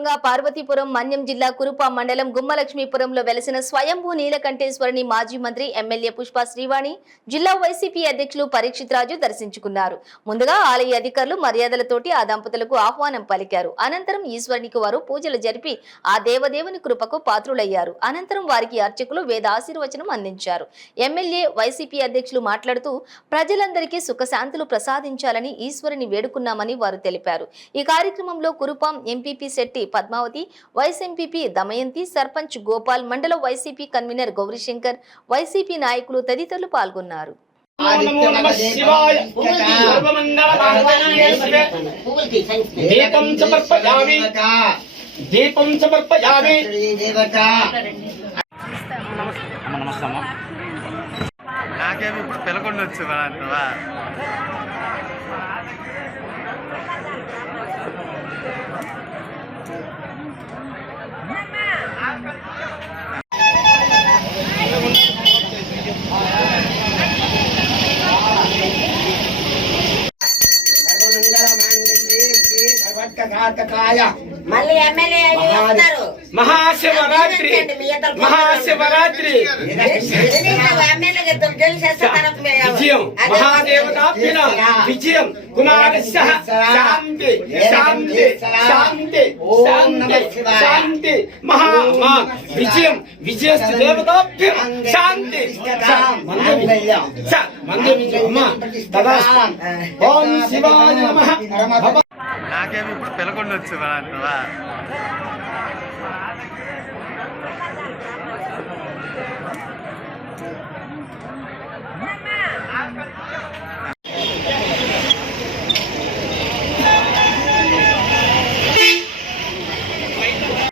సందర్భంగా పార్వతీపురం మన్యం జిల్లా కురుపాం మండలం గుమ్మలక్ష్మీపురంలో వెలసిన స్వయంభూ నీలకంఠేశ్వరిని మాజీ మంత్రి ఎమ్మెల్యే పుష్ప శ్రీవాణి జిల్లా వైసీపీ అధ్యక్షులు పరీక్షిత్ రాజు దర్శించుకున్నారు. ముందుగా ఆలయ అధికారులు మర్యాదలతోటి ఆ దంపతులకు ఆహ్వానం పలికారు. అనంతరం ఈశ్వరునికి వారు పూజలు జరిపి ఆ దేవదేవుని కృపకు పాత్రులయ్యారు. అనంతరం వారికి అర్చకులు వేద ఆశీర్వచనం అందించారు. ఎమ్మెల్యే వైసీపీ అధ్యక్షులు మాట్లాడుతూ ప్రజలందరికీ సుఖశాంతులు ప్రసాదించాలని ఈశ్వరుని వేడుకున్నామని వారు తెలిపారు. ఈ కార్యక్రమంలో Kurupam MPP Shetti Padmavathi, vice MPP Damayanti, sarpanch Gopal, mandal YCP convener Gauri Shankar, YCP నాయకులు తదితరులు పాల్గొన్నారు. నాకేమి ఇప్పుడు పిలకుండా వచ్చు మళ్ళీ ఎమ్మెల్యే మహాశివరాత్రి మహాశివరాత్రి విజయం మహాదేవతాభ్యన విజయం కుమారస్య శాంతి శాంతి శాంతి శాంతి శాంతి మహా విజయం విజయస్తు దేవతాభ్యం శాంతి మందే విజయం తదా ఓం శివాయ నమః. నాకేమి ఇప్పుడు పిలకుండా వచ్చు